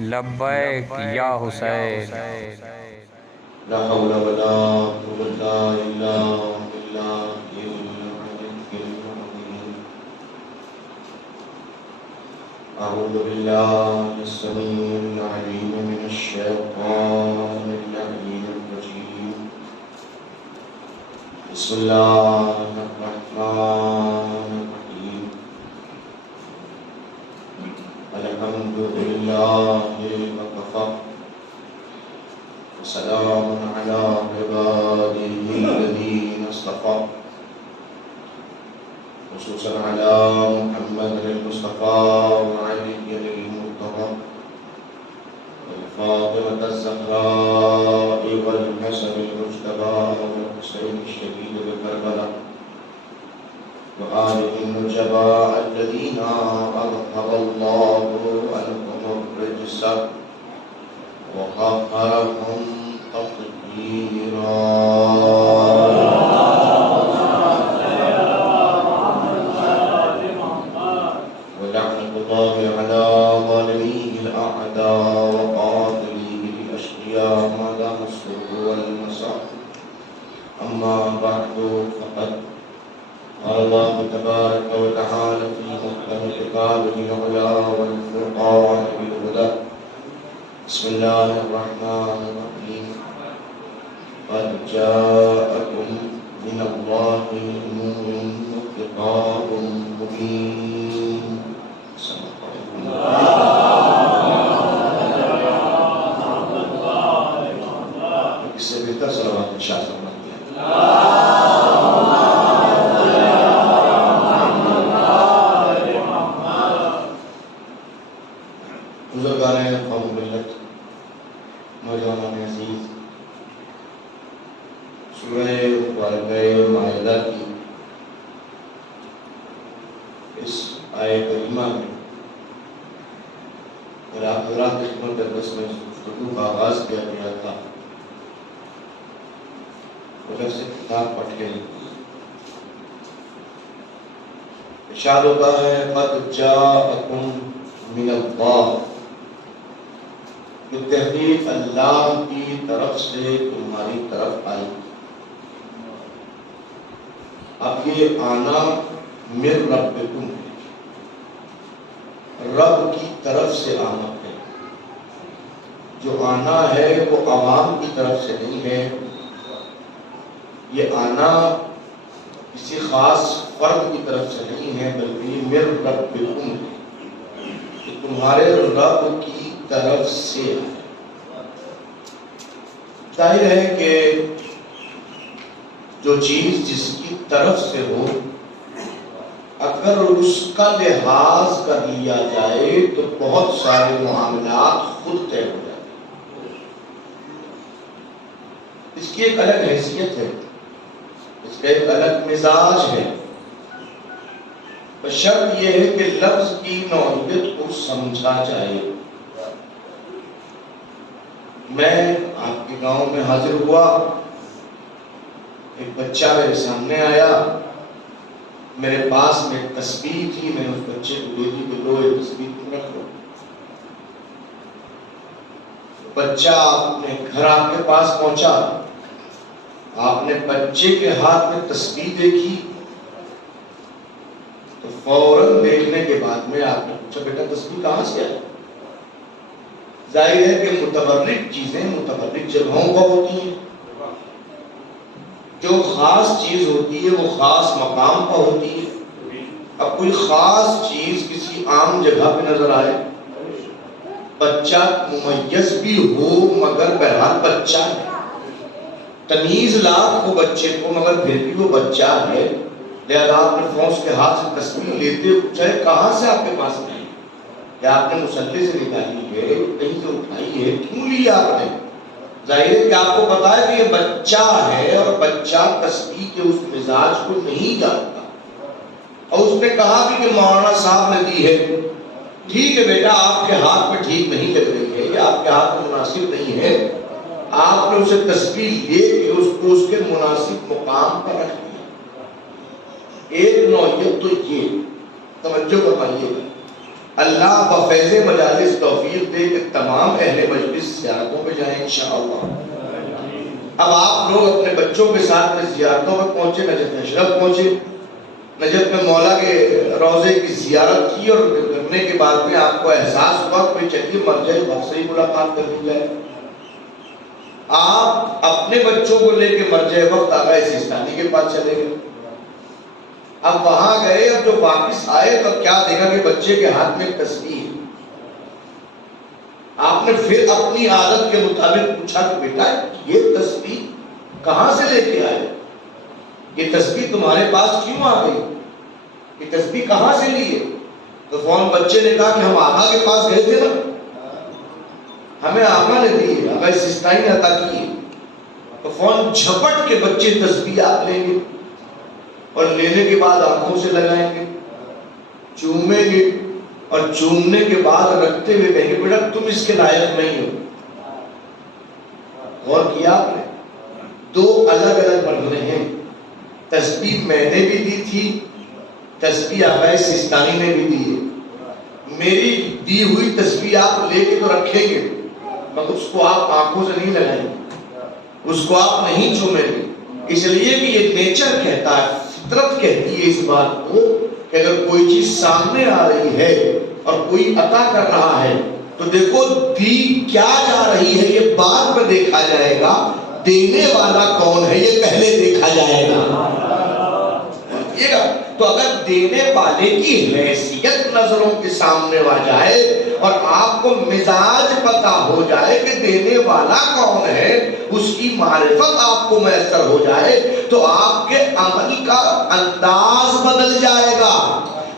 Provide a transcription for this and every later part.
لبیک یا حسین۔ لا حول ولا قوة إلا بالله العلي العظيم. أعوذ بالله السميع العليم من الشيطان اللعين الرجيم. بسم الله الرحمن الرحيم. الحمد لله وكفى وسلام على عباده الذين اصطفى خصوصا على محمد المصطفى وعلي المرتضى وفاطمة الزهراء والحسن المجتبى والحسين الشهيد بكربلاء وآله النجباء الذين أذهب الله عنهم الرجس وطهرهم تطهيرا. ولعنة الله على ظالميه الأعداء وقاتليه الأشقياء ما دام السر والمساء. أما بعد فقد قال الله تبارك وتعالى في محكم كتابه العلى والفرقان بالهدى. بسم الله الرحمن الرحيم. قد جاءكم من الله نور وكتاب مبين. صدق الله. اس سے بہتر صلوات ارشاد فرمائیے. بزرگان قوم ملت، نوجوانان عزیز، سورہ مبارکہ مائدہ کی اس آیت کریمہ میں حضرات کی خدمت درس میں گفتگو کا آغاز کیا گیا تھا. ادھر سے کتاب پڑھ کے ارشاد ہوتا ہے قد جاءکم من اللہ، کہ تحقیق اللہ کی طرف سے تمہاری طرف آئی. اب یہ آنا من ربکم ہے، رب کی طرف سے آنا ہے. جو آنا ہے وہ عوام کی طرف سے نہیں ہے. یہ آنا کسی خاص فرد کی طرف سے نہیں ہے، بلکہ من ربکم ہے، کہ تمہارے رب کی طرف سے. ظاہر ہے کہ جو چیز جس کی طرف سے ہو، اگر اس کا لحاظ کر لیا جائے تو بہت سارے معاملات خود طے ہو جاتے ہیں. اس کی ایک الگ حیثیت ہے، اس کا ایک الگ مزاج ہے. شرط یہ ہے کہ لفظ کی نوعیت کو سمجھا جائے. میں آپ کے گاؤں میں حاضر ہوا، ایک بچہ میرے سامنے آیا، میرے پاس میں ایک تسبیح تھی. میں نے اس بچے کو دے دی کہ لو یہ تسبیح تم رکھ لو. بچہ اپنے گھر آپ کے پاس پہنچا، آپ نے بچے کے ہاتھ میں تسبیح دیکھی تو فوراً دیکھنے کے بعد میں آپ نے پوچھا بیٹا تسبیح کہاں سے آئی؟ ظاہر ہے کہ متبرک چیزیں متبرک جگہوں پر ہوتی ہیں. جو خاص چیز ہوتی ہے وہ خاص مقام پر ہوتی ہے. اب کوئی خاص چیز کسی عام جگہ پہ نظر آئے، بچہ ممیز بھی ہو مگر بہرحال بچہ ہے، تمیز لاکھ ہو بچے کو مگر پھر بھی وہ بچہ ہے. لہذا آپ نے فوج کے ہاتھ سے تسبیح لیتے پوچھا ہے کہاں سے آپ کے پاس آئی؟ کیا آپ نے مصلی سے نکالی ہے، کہیں سے اٹھائی ہے، کیوں لی آپ نے؟ ظاہر ہے کہ آپ کو پتا ہے کہ یہ بچہ ہے اور بچہ تسبیح کے اس مزاج کو نہیں جانتا. اور اس نے کہا بھی کہ مولانا صاحب نے دی ہے. ٹھیک ہے بیٹا، آپ کے ہاتھ میں ٹھیک نہیں لگ رہی ہے، یہ آپ کے ہاتھ میں مناسب نہیں ہے. آپ نے اسے تسبیح لے کے اس کو اس کے مناسب مقام پر رکھ دیا. ایک نوعیت تو یہ توجہ فرمائیے گا. اللہ بفیض مجالس توفیق دے کہ تمام اہل مجلس زیارتوں پہ جائیں انشاءاللہ۔ اب آپ لوگ اپنے بچوں کے ساتھ زیارتوں پہ پہنچے، نجف اشرف پہنچے، نجف میں مولا کے روضے کی زیارت کی، اور کرنے کے بعد میں آپ کو احساس ہوا کہ چلیے مرجع وقت سے ہی ملاقات کر لی جائے۔ آپ اپنے بچوں کو لے کے مرجع وقت آغا سیستانی کے پاس چلے گئے۔ اب وہاں گئے، اب جو واپس آئے تو کیا دیکھا کہ بچے کے ہاتھ میں تسبیح ہے۔ آپ نے پھر اپنی عادت کے مطابق پوچھا کہ بیٹا یہ تسبیح کہاں سے لے کے آئے؟ یہ تسبیح تمہارے پاس کیوں آ گئی؟ یہ تسبیح کہاں سے لی ہے؟ تو فون بچے نے کہا کہ ہم آقا کے پاس گئے تھے نا، ہمیں آقا نے دی ہے، آقا سیستانی نے عطا کی ہے۔ تو فون جھپٹ کے بچے تسبیح آپ لیں گے اور لینے کے بعد آنکھوں سے لگائیں گے، چومیں گے، اور چومنے کے بعد رکھتے ہوئے کہیں گے بیٹا تم اس کے لائق نہیں ہو۔ غور کیا آپ نے؟ دو الگ الگ مرحلے ہیں۔ تسبیح میں نے بھی دی تھی، تسبیح آقا سیستانی نے بھی دی ہے۔ میری دی ہوئی تسبیح آپ لے کے تو رکھیں گے مگر اس کو آپ آنکھوں سے نہیں لگائیں گے، اس کو آپ نہیں چومیں گے، اس لیے کہ یہ نیچر کہتا ہے، فطرت کہتی ہے اس بات کو کہ اگر کوئی چیز سامنے آ رہی ہے اور کوئی عطا کر رہا ہے تو دیکھو دی کیا جا رہی ہے یہ بعد میں دیکھا جائے گا، دینے والا کون ہے یہ پہلے دیکھا جائے گا۔ تو اگر دینے والے کی حیثیت نظروں کے سامنے آ جائے اور آپ کو مزاج پتا ہو جائے کہ دینے والا کون ہے، اس کی معرفت آپ کو میسر ہو جائے تو آپ کے عمل کا انداز بدل جائے گا۔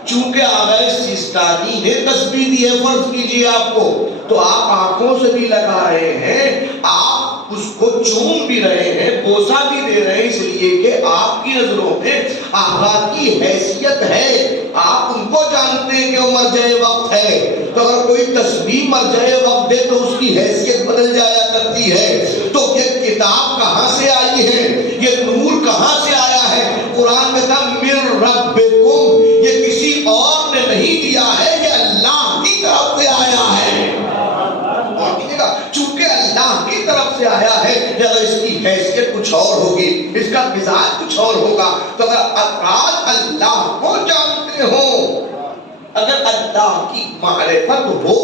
چونکہ آقا سیستانی نے تسبیح دی ہے، فرض کیجئے آپ کو، تو آپ آنکھوں سے بھی لگا رہے ہیں، آپ اس کو چوم بھی رہے ہیں، بوسہ بھی دے رہے ہیں، اس لیے کہ آپ کی نظروں میں آقا کی حیثیت ہے، آپ ان کو جانتے ہیں کہ وہ مرجع وقت ہے۔ تو اگر کوئی تسبیح مرجع وقت دے تو اس کی حیثیت بدل جایا کرتی ہے۔ تو یہ کتاب کہاں سے آئی ہے، یہ نور کہاں سے آیا ہے؟ قرآن میں کہا من ربکم، یہ کسی اور نے نہیں دیا ہے، یہ اللہ کی طرف سے آیا ہے۔ چونکہ اللہ کی طرف سے آیا ہے لہذا اس کی حیثیت کچھ اور ہوگی، اس کا مزاج کچھ اور ہوگا۔ تو اگر افراد اللہ کو جانتے ہوں، اگر اللہ کی معرفت ہو،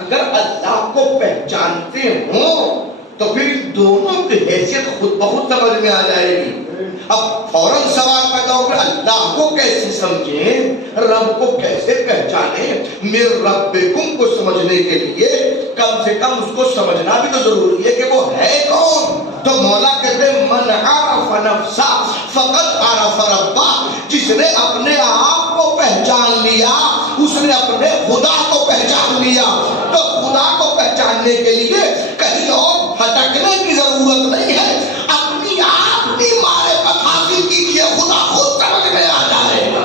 اگر اللہ کو پہچانتے ہوں تو پھر ان دونوں کی حیثیت خود بخود سمجھ میں آ جائے گی۔ اب فوراً سوال پیدا ہو کہ اللہ کو کیسے سمجھیں، رب کو کیسے پہچانیں؟ مِن ربکم کو سمجھنے کے لیے کم سے کم اس کو سمجھنا بھی تو ضروری ہے کہ وہ ہے کون۔ تو مولا کہتے ہیں من عرف نفسہ فقد عرف ربہ، جس نے اپنے آپ کو پہچان لیا اس نے اپنے خدا کو پہچان لیا۔ تو خدا کو پہچاننے کے لیے کہیں اور بھٹکنے کی ضرورت نہیں ہے، اپنی آپ کی معرفت حاصل کیجئے، خدا خود سمجھ میں آ جائے گا۔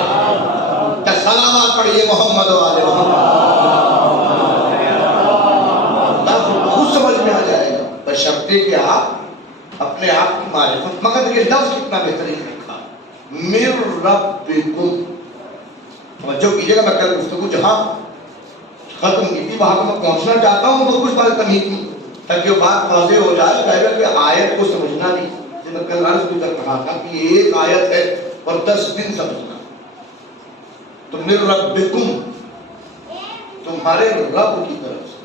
سلامات پڑھیے محمد و آل محمد، خود سمجھ میں آ جائے گا، بشرطے کہ آپ اپنے آپ کی معرفت۔ مگر یہ لفظ کتنا بہترین لکھا، من ربکم۔ توجہ کیجئے گا، میں کل گفتگو جہاں ختم کی تھی وہاں کو میں پہنچنا چاہتا ہوں تو کچھ بات کمی کی تاکہ وہ بات واضح ہو جائے کہ آیت کو سمجھنا نہیں، جس میں کل عرض بھی کر رہا تھا کہ یہ ایک آیت ہے اور 10 دن سمجھنا۔ تو من ربکم، تمہارے رب کی طرف سے،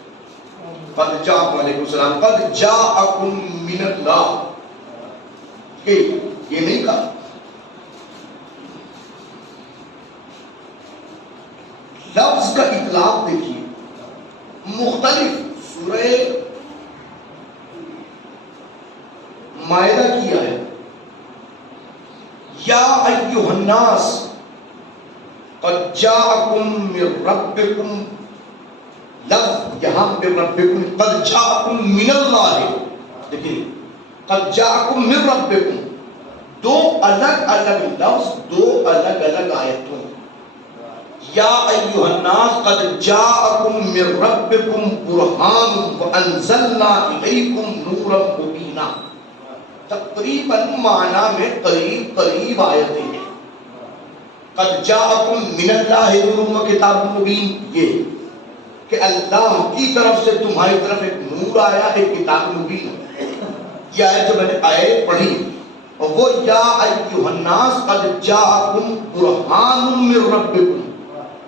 قد جاءکم، علیکم السلام، قد جاءکم من اللہ، کہ یہ نہیں کہا لفظ کا اطلاق دیکھیے مختلف سورہ مائدہ کی آیت یا ایھا الناس قد جاءکم من ربکم، لفظ یہاں من ربکم، قد جاءکم من اللہ، دیکھیے قد جاءکم من ربکم، دو الگ الگ لفظ دو الگ الگ آیتوں۔ یا ایھا الناس قد جاءکم من ربکم برہان وانزلنا الیکم نورا مبینا، تقریباً معنی میں قریب قریب آیتیں ہیں۔ قد جاءکم من اللہ نور و کتاب مبین، یہ کہ اللہ کی طرف سے تمہاری طرف ایک نور آیا، ایک کتاب مبین۔ یہ آیت جو میں نے آیت پڑھی اور وہ یا ایھا الناس قد جاءکم برہان من ربکم،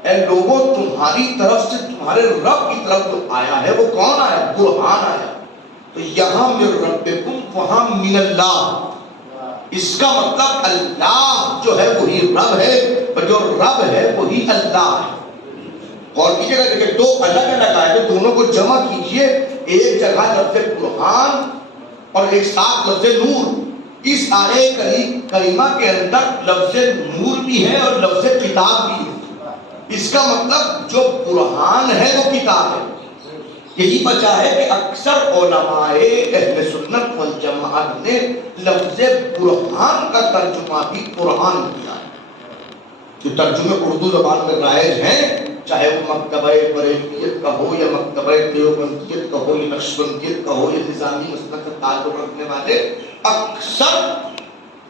اے لوگوں تمہاری طرف سے تمہارے رب کی طرف جو آیا ہے وہ کون آیا؟ برہان آیا۔ تو یہاں من ربکم، وہاں من اللہ، اس کا مطلب اللہ جو ہے وہی رب ہے اور جو رب ہے وہی اللہ ہے۔ اور کیجیے گا کہ دو الگ الگ آئے تو دونوں کو جمع کیجئے، ایک جگہ لفظ برہان اور ایک ساتھ لفظ نور۔ اس آیے کریمہ کے اندر لفظ نور بھی ہے اور لفظ کتاب بھی ہے۔ اس کا مطلب جو برہان ہے وہ کتاب ہے۔ یہی وجہ ہے کہ اکثر علماء اہل سنت والجماعت نے لفظ برہان کا ترجمہ بھی قرآن کیا ہے۔ جو ترجمے اردو زبان میں رائج ہیں، چاہے وہ مکتبہ بریلویت کا ہو یا مکتبہ دیوبندیت کا ہو یا نقشبندیت کا ہو یا نظامی مسلک سے تعلق رکھنے والے، اکثر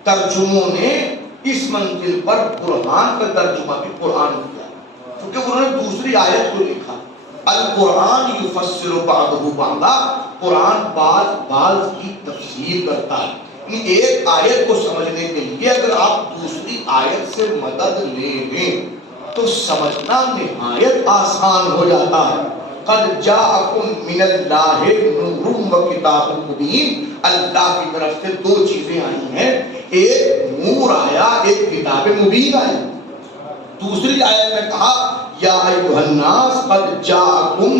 ترجموں نے اس منزل پر برہان کا ترجمہ بھی قرآن کیا، کیونکہ انہوں نے دوسری آیت کو لکھا القرآن یفسر بعضہ بعضا، قرآن بعض کی تفسیر کرتا ہے۔ یعنی ایک آیت کو سمجھنے کے لیے اگر آپ دوسری آیت سے مدد لے لیں تو سمجھنا نہایت آسان ہو جاتا ہے۔ قد جاءکم من اللہ نور و کتاب مبین، اللہ کی طرف سے دو چیزیں آئی ہیں، ایک نور آیا، ایک کتاب مبین آئی۔ دوسری آیت میں کہا یا ایھا الناس قد جاءکم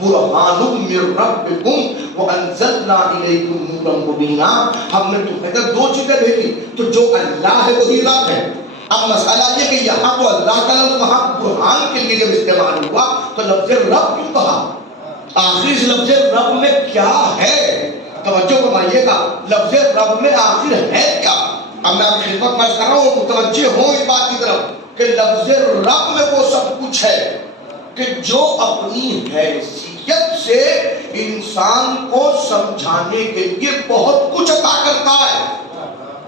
برہان من ربکم وانزلنا الیکم نورا مبینا، ہم نے تمہیں دو چیزیں بھیجی، تو جو اللہ ہے وہی رب ہے۔ اب مسئلہ یہ کہ یہاں تو اللہ کا لفظ وہاں برہان کے لیے جب استعمال ہوا تو لفظ رب کیوں کہا؟ آخر اس لفظ رب میں کیا ہے؟ توجہ فرمائیے گا، لفظ رب میں آخر ہے کیا؟ اب میں آپ کی خدمت میں کر رہا ہوں، متوجہ ہوں اس بات کی طرف کہ لفظ رب میں وہ سب کچھ ہے کہ جو اپنی حیثیت سے انسان کو سمجھانے کے لیے بہت کچھ عطا کرتا ہے۔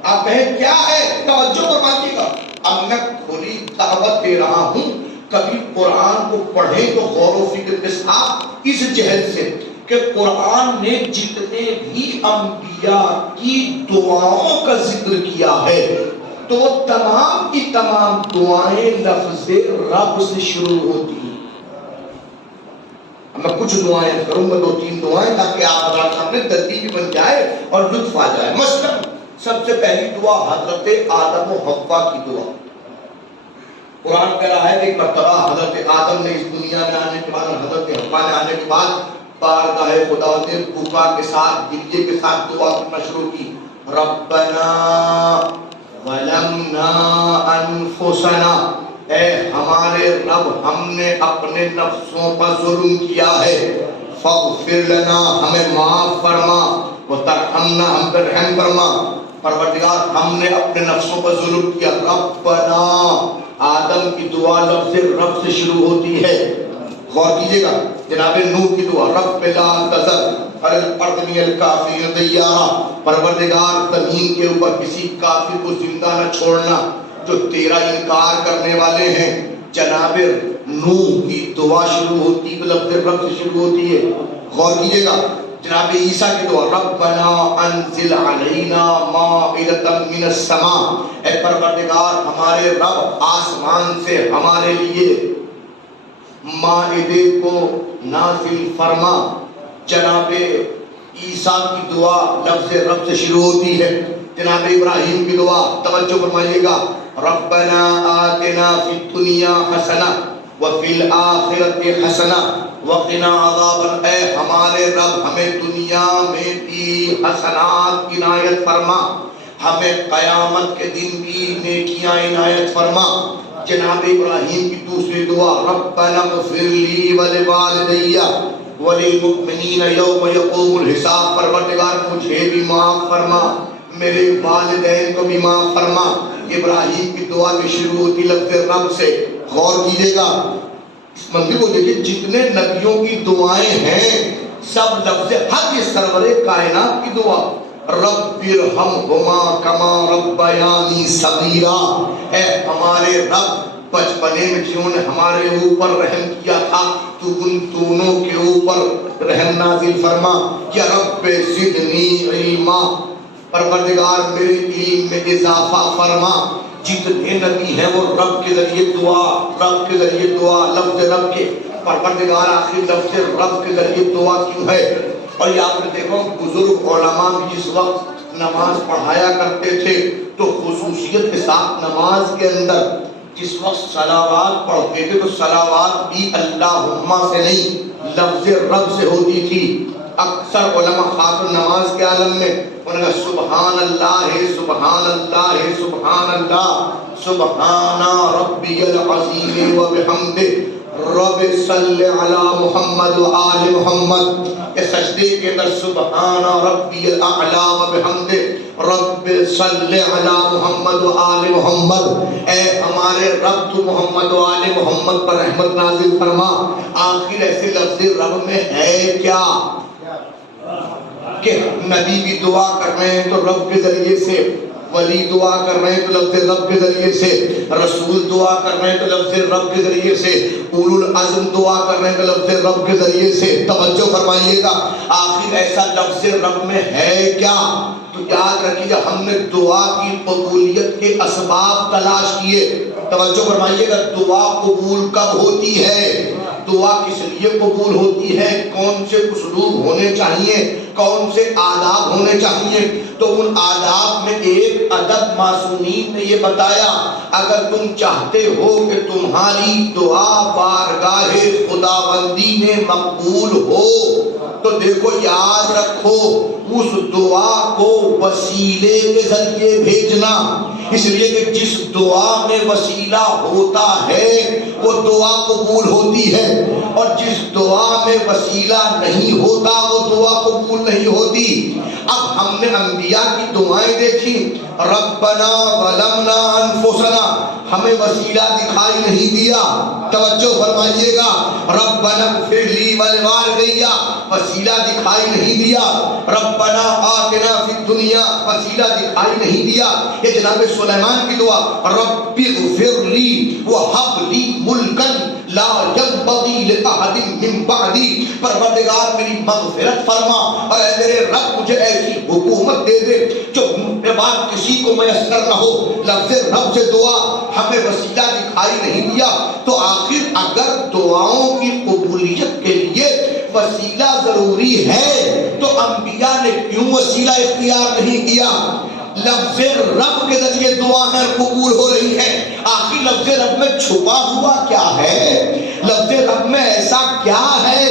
آپ کہیں کیا ہے؟ توجہ فرمائیے گا، اب میں کھلی دعوت دے رہا ہوں، کبھی قرآن کو پڑھیں تو غور و فکر کے ساتھ اس جہت سے کہ قرآن نے جتنے بھی انبیاء کی دعاؤں کا ذکر کیا ہے تو وہ تمام کی تمام دعائیں لفظ رب سے شروع ہوتی ہیں۔ میں کچھ دعائیں کروں گا، 2-3 دعائیں، تاکہ آپ حضرات سامنے ترتیب بھی بن جائے اور لطف آ جائے۔ مثلا سب سے پہلی دعا حضرت آدم و حوا کی دعا۔ قرآن کہہ رہا ہے کہ ایک مرتبہ حضرت آدم نے اس دنیا میں آنے کے بعد اور حضرت حوا نے آنے کے بعد بارگاہ خدا نے بکا کے ساتھ گریے کے ساتھ دعا کرنا شروع کی، ربنا ظلمنا انفسنا، اے ہمارے رب ہم نے اپنے نفسوں پر ظلم کیا ہے، فاغفر لنا، ہمیں معاف فرما، وترحمنا، ہم پر رحم فرما۔ پروردگار ہم نے اپنے نفسوں پر ظلم کیا، ربنا، آدم کی دعا لفظ رب سے شروع ہوتی ہے۔ غور کیجئے گا، جناب نوح کی دعا رب لا تذر علی الارض من الکافرین دیارا، پروردگار زمین کے اوپر کسی کافر کو زندہ نہ چھوڑنا جو تیرا انکار کرنے والے ہیں۔ جناب نوح کی دعا شروع ہوتی ہے لفظ رب سے شروع ہوتی ہے۔ غور کیجئے گا، جناب عیسیٰ کی دعا ربنا انزل علینا مائدۃ من السماء، اے پروردگار ہمارے رب آسمان سے ہمارے لیے مائدے کو نازل فرما۔ جناب عیسیٰ کی دعا لفظ رب سے شروع ہوتی ہے۔ جناب ابراہیم کی دعا توجہ فرمائیے گا، ربنا آتنا فی الدنیا حسنہ وفی الآخرۃ حسنہ وقنا عذاب، اے ہمارے رب ہمیں دنیا میں بھی حسنات عنایت فرما، ہمیں قیامت کے دن بھی نیکیاں عنایت فرما۔ جناب ابراہیم کی دوسری دعا ربنا اغفر لی ولوالدی وللمؤمنین یوم یقوم الحساب، پروردگار مجھے بھی معاف فرما، میرے والدین کو بھی معاف فرما۔ ابراہیم کی دعا میں شروع ہوتی لفظ رب سے۔ غور کیجئے گا، اس منظر کو دیکھیں، جتنے نبیوں کی دعائیں ہیں سب لفظ حق سرور کائنات کی دعا رب ارحمہما کما ربیانی صغیرا، اے ہمارے رب بچپنے میں جنہوں نے ہمارے اوپر رحم کیا تھا تو ان دونوں کے اوپر رحم نازل فرما۔ یا رب زدنی علما، پروردگار میرے علم میں اضافہ فرما۔ جتنے نبی ہیں وہ رب کے ذریعے دعا، رب کے ذریعے دعا، لفظ رب کے، پروردگار آخر لفظ رب کے ذریعے دعا کیوں ہے؟ اور یہ آپ نے دیکھو بزرگ علماء بھی جس وقت نماز پڑھایا کرتے تھے تو خصوصیت کے ساتھ نماز کے اندر جس وقت صلوات پڑھتے تھے تو صلوات بھی اللہم سے نہیں لفظ رب سے ہوتی تھی۔ اکثر علماء خاص نماز کے عالم میں انہوں نے سبحان اللہ سبحان اللہ سبحان اللہ سبحان ربی العظیم و بحمدہ رب صلی علی محمد و آل محمد۔ اس سجدے کے اندر سبحان ربی الاعلی و بحمدہ رب صلی علی محمد و آل محمد، اے ہمارے رب تو محمد و آل محمد پر رحمت نازل فرما۔ آخر ایسے لفظ رب میں ہے کیا کہ نبی بھی دعا کر رہے ہیں تو رب کے ذریعے سے، ولی دعا کر رہے ہیں تو لفظ رب کے ذریعے سے، رسول دعا کر رہے ہیں تو لفظ رب کے ذریعے سے، اولو العزم دعا کر رہے ہیں تو لفظ رب کے ذریعے سے۔ توجہ فرمائیے گا، آخر ایسا لفظ رب میں ہے کیا؟ تو یاد رکھیے گا ہم نے دعا کی قبولیت کے اسباب تلاش کیے۔ توجہ فرمائیے گا، دعا قبول کب ہوتی ہے؟ دعا کس لیے قبول ہوتی ہے؟ کون سے اسلوب ہونے چاہیے؟ کون سے آداب ہونے چاہیے؟ تو ان آداب میں ایک ادب معصومین نے یہ بتایا، اگر تم چاہتے ہو کہ تمہاری دعا بارگاہ خداوندی میں مقبول ہو تو دیکھو یاد رکھو اس دعا کو وسیلے کے ذریعے بھیجنا، اس لیے کہ جس دعا میں وسیلہ ہوتا ہے وہ دعا قبول ہوتی ہے، اور جس دعا میں وسیلہ نہیں ہوتا وہ دعا قبول نہیں ہوتی۔ اب ہم نے انبیاء کی دعائیں دیکھی، ربنا ظلمنا انفسنا، ہمیں وسیلہ دکھائی نہیں دیا۔ توجہ فرمائیے گا، ربنا اغفر لی ولوالدی، وسیلہ دکھائی نہیں دیا۔ ربنا آتنا فی الدنیا، وسیلہ دکھائی نہیں دیا۔ یہ جناب سلیمان کی دعا، رب اغفر لی وہب لی ملکا لا ينبغی لأحد من بعدی، پروردگار میری مغفرت فرما اور اے میرے رب مجھے ایسی حکومت دے دے جو میرے بعد کسی کو میسر نہ ہو۔ لفظ رب سے دعا، ہمیں وسیلہ دکھائی نہیں دیا۔ تو آخر اگر دعاؤں کی قبولیت کے لیے وسیلہ ضروری ہے تو انبیاء نے کیوں وسیلہ اختیار نہیں کیا؟ لفظ رب کے ذریعے دعا قبول ہو رہی ہے، آخر لفظ رب میں چھپا ہوا کیا ہے؟ لفظ رب میں ایسا کیا ہے؟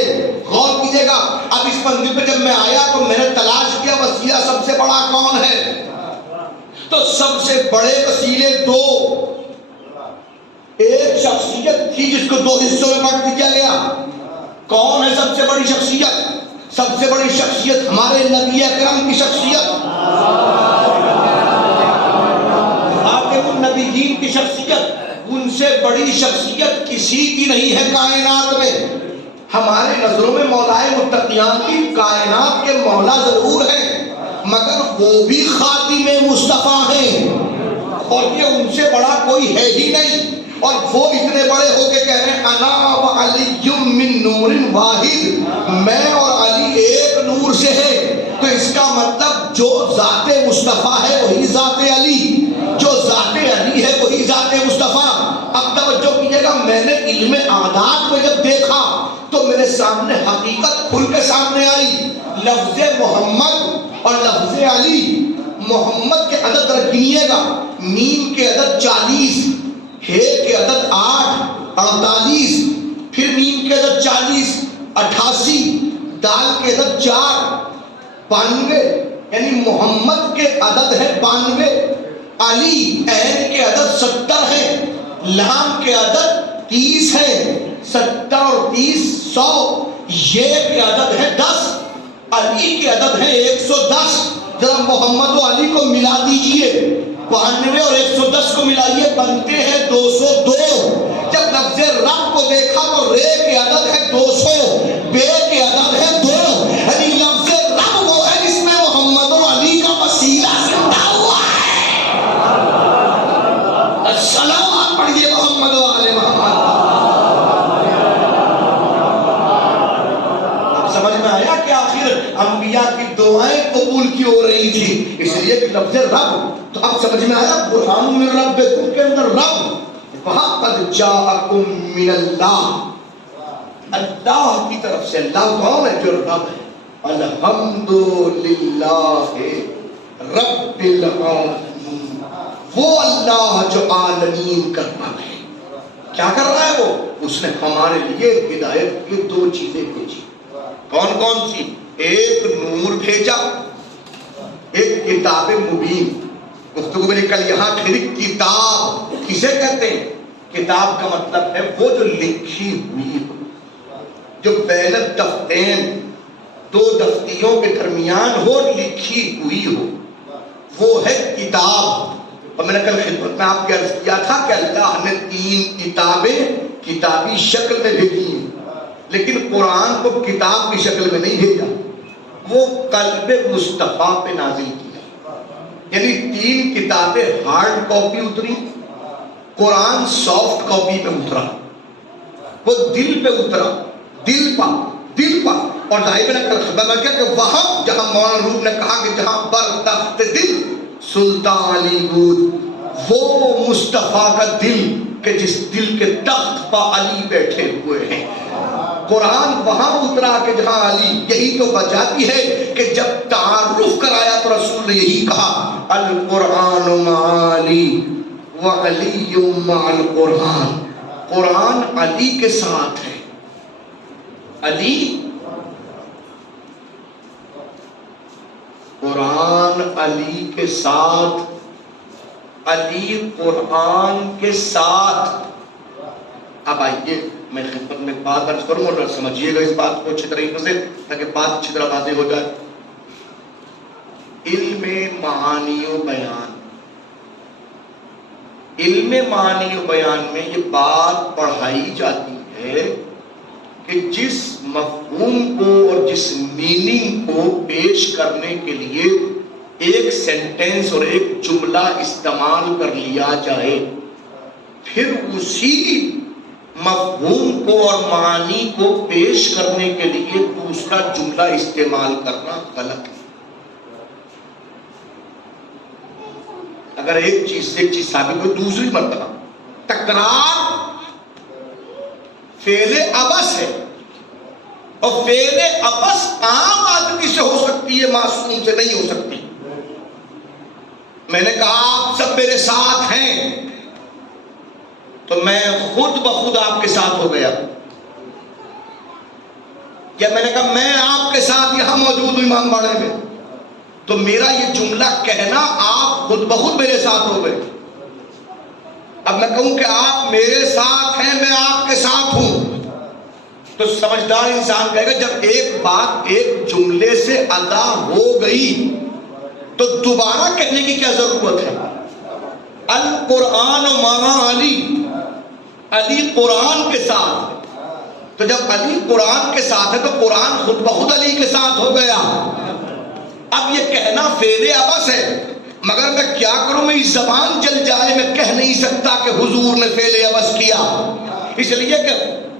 غور کیجئے گا۔ اب اس منزل پہ جب میں آیا تو میں نے تلاش کیا وسیلہ سب سے بڑا کون ہے، تو سب سے بڑے وسیلے دو۔ ایک شخصیت تھی جس کو دو حصوں میں بانٹ دیا گیا۔ کون ہے سب سے بڑی شخصیت؟ سب سے بڑی شخصیت ہمارے نبی اکرم کی شخصیت، خاتم النبیین کی شخصیت۔ ان سے بڑی شخصیت کسی کی نہیں ہے کائنات میں۔ ہمارے نظروں میں مولائے متقیان کی کائنات کے مولا ضرور ہیں، مگر وہ بھی خاتم مصطفیٰ ہیں، اور یہ ان سے بڑا کوئی ہے ہی نہیں۔ اور وہ اتنے بڑے ہو کے کہہ رہے ہیں انا وعلی من نور واحد، میں اور علی ایک نور سے ہے۔ تو اس کا مطلب جو ذات مصطفیٰ ہے وہی ذات علی، جو ذات علی ہے وہی ذات مصطفیٰ۔ اب توجہ کیجئے گا، میں نے علم اعداد میں جب دیکھا تو میرے سامنے حقیقت کھل کے سامنے آئی۔ لفظ محمد اور لفظ علی، محمد کے عدد گنیے گا، میم کے عدد 40، ہے کے عدد 8 48، پھر میم کے عدد 40 88، دال کے عدد 4 92، یعنی محمد کے عدد ہے 92، علی عین کے عدد 70 ہے، لام کے عدد 30 ہے، 70 اور 30 100، یہ کے عدد ہے 10، علی کے عدد ہے 110۔ ذرا محمد و علی کو ملا دیجئے، 92 اور 110 کو ملائیے، بنتے ہیں 202۔ جب لفظ رب کو دیکھا تو رے کے عدد ہے 200، بے کے عدد ہے 2، یعنی لفظ رب وہ ہے جس میں محمد و علی کا میں آیا کہ آخر انبیاء کی دعائیں قبول کی ہو رہی تھی، اس لیے کہ لفظ رب تو اب سمجھ میں آیا، برہان من ربکم کے اندر رب، وہاں قد جاءکم من اللہ، اللہ کی طرف سے۔ اللہ کون ہے؟ جو رب ہے۔ الحمدللہ رب العالمین، وہ اللہ جو عالمین کا رب ہے۔ کیا کر رہا ہے وہ؟ اس نے ہمارے لیے ہدایت کی دو چیزیں بھیجی۔ کون کون سی؟ ایک نور بھیجا، ایک کتاب مبین۔ گفتگو میں نے کل یہاں پھر کتاب کسے کہتے ہیں؟ کتاب کا مطلب ہے وہ جو لکھی ہوئی ہو، جو بین الدفتین، دو دفتیوں کے درمیان ہو، لکھی ہوئی ہو، وہ ہے کتاب۔ اور میں نے کل خدمت میں آپ کے عرض کیا تھا کہ اللہ نے 3 کتابیں کتابی شکل میں بھیجی ہیں، لیکن قرآن کو کتاب کی شکل میں نہیں بھیجا، وہ قلب مصطفیٰ پہ نازل کیا۔ یعنی 3 کتابیں ہارڈ کاپی اتری، قرآن سافٹ کاپی پہ اترا، وہ دل پہ اترا، دل پا۔ اور ظاہر نے کل خبر کیا کہ وہاں جہاں مولانا روح نے کہا کہ جہاں پر تخت دل سلطان علی بود، وہ مصطفیٰ کا دل کہ جس دل کے تخت پہ علی بیٹھے ہوئے ہیں۔ قرآن وہاں اترا کہ جہاں علی، یہی تو بجاتی ہے کہ جب تعارف کرایا تو رسول نے یہی کہا القرآن مع علی وعلی مع القرآن، قرآن علی کے ساتھ ہے۔ علی، قرآن علی کے ساتھ، علی قرآن کے ساتھ۔ اب آئیے میں خدمت میں بات عرض کروں اور سمجھیے گا اس بات کو اچھی طریقے سے تاکہ بات اچھی طرح واضح ہو جائے۔ علم معانی و بیان، علم معانی و بیان میں یہ بات پڑھائی جاتی ہے کہ جس مفہوم کو اور جس میننگ کو پیش کرنے کے لیے ایک سینٹنس اور ایک جملہ استعمال کر لیا جائے، پھر اسی مفہوم کو اور معنی کو پیش کرنے کے لیے دوسرا جملہ استعمال کرنا غلط ہے۔ اگر ایک چیز سے ایک چیز ثابت ہو دوسری مرتبہ، تکرار فعل ابس ہے، اور فعل ابس عام آدمی سے ہو سکتی ہے، معصوم سے نہیں ہو سکتی۔ میں نے کہا آپ سب میرے ساتھ ہیں تو میں خود بخود آپ کے ساتھ ہو گیا، یا میں نے کہا میں آپ کے ساتھ یہاں موجود ہوں امام باڑے میں، تو میرا یہ جملہ کہنا آپ خود بخود میرے ساتھ ہو گئے۔ اب میں کہوں کہ آپ میرے ساتھ ہیں، میں آپ کے ساتھ ہوں، تو سمجھدار انسان کہے گا جب ایک بات ایک جملے سے ادا ہو گئی تو دوبارہ کہنے کی کیا ضرورت ہے؟ القرآن مع علی، علی قرآن کے ساتھ، تو جب علی قرآن کے ساتھ ہے تو قرآن خود بخود علی کے ساتھ ہو گیا۔ اب یہ کہنا فعل ابس ہے، مگر میں کیا کروں، میں اس زبان چل جائے، میں کہہ نہیں سکتا کہ حضور نے فعل ابس کیا، اس لیے کہ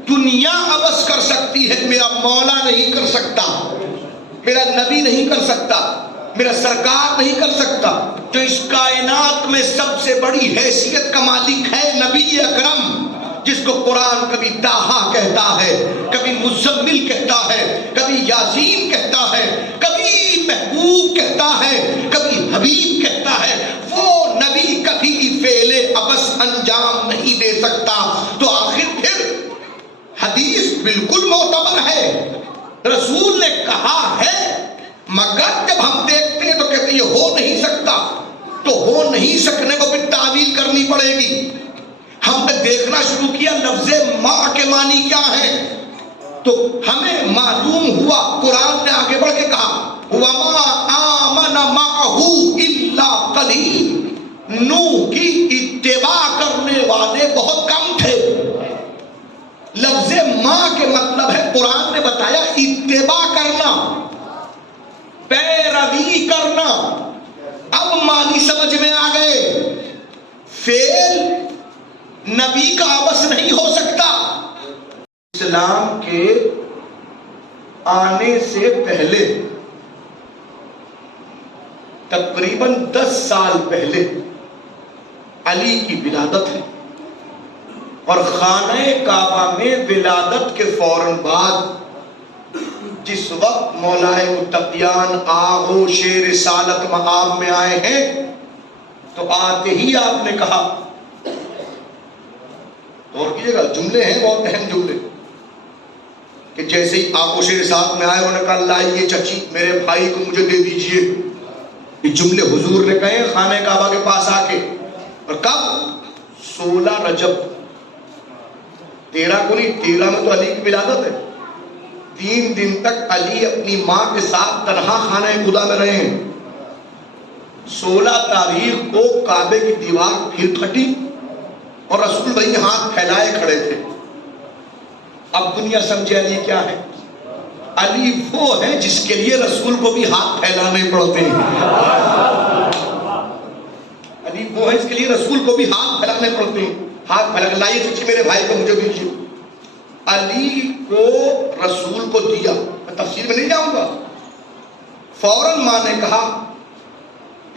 دنیا ابس کر سکتی ہے، میرا مولا نہیں کر سکتا، میرا نبی نہیں کر سکتا، میرا سرکار نہیں کر سکتا۔ جو اس کائنات میں سب سے بڑی حیثیت کا مالک ہے نبی اکرم، جس کو قرآن کبھی طٰہٰ کہتا ہے، کبھی مزمل کہتا ہے، کبھی یاسین کہتا ہے، کبھی محبوب کہتا ہے، کبھی حبیب کہتا ہے، وہ نبی کبھی بھی فعل ابس انجام نہیں دے سکتا۔ تو آخر پھر حدیث بالکل معتبر ہے، رسول نے کہا ہے، مگر جب ہم دیکھتے ہیں تو کہتے ہیں یہ ہو نہیں سکتا، تو ہو نہیں سکنے کو پھر تعویل کرنی پڑے گی۔ ہم نے دیکھنا شروع کیا لفظ ماں کے معنی کیا ہے، تو ہمیں معلوم ہوا، قرآن نے آگے بڑھ کے کہا وَمَا آمَنَ مَعَهُ إِلَّا قَلِيلٌ، نوح کی اتباع کرنے والے بہت کم تھے۔ لفظ ماں کے مطلب ہے، قرآن نے بتایا اتباع کرنا، پیروی کرنا۔ اب معنی سمجھ میں آ گئے، فعل نبی کا ابس نہیں ہو سکتا۔ اسلام کے آنے سے پہلے تقریباً 10 سال پہلے علی کی ولادت ہے، اور خانہ کعبہ میں ولادت کے فوراً بعد جس وقت مولائے متقیان آغوش رسالت مقام میں آئے ہیں تو آتے ہی آپ نے کہا، غور کیجیے گا جملے ہیں بہت اہم جملے، کہ جیسے ہی آغوش رسالت میں آئے انہوں نے کہا لائیے چچی میرے بھائی کو مجھے دے دیجئے. یہ جملے حضور نے کہے خانہ کعبہ کے پاس آ کے، اور کب؟ 16 رجب، 13 کو نہیں، 13 میں تو علی کی ولادت ہے. 3 دن تک علی اپنی ماں کے ساتھ تنہا خانہ خدا میں رہے ہیں. 16 تاریخ کو کعبے کی دیوار پھر پھٹی اور رسول بھائی ہاتھ پھیلائے کھڑے تھے. اب دنیا سمجھے علی کیا ہے؟ علی وہ ہے جس کے لیے رسول کو بھی ہاتھ پھیلانے پڑتے ہیں. علی وہ ہے جس کے لیے رسول کو بھی ہاتھ پھیلانے پڑتے ہیں. ہاتھ پھیلا کے لائیے سچی میرے بھائی کو مجھے دیجیے. علی کو رسول کو دیا، میں تفصیل میں نہیں جاؤں گا. فوراً ماں نے کہا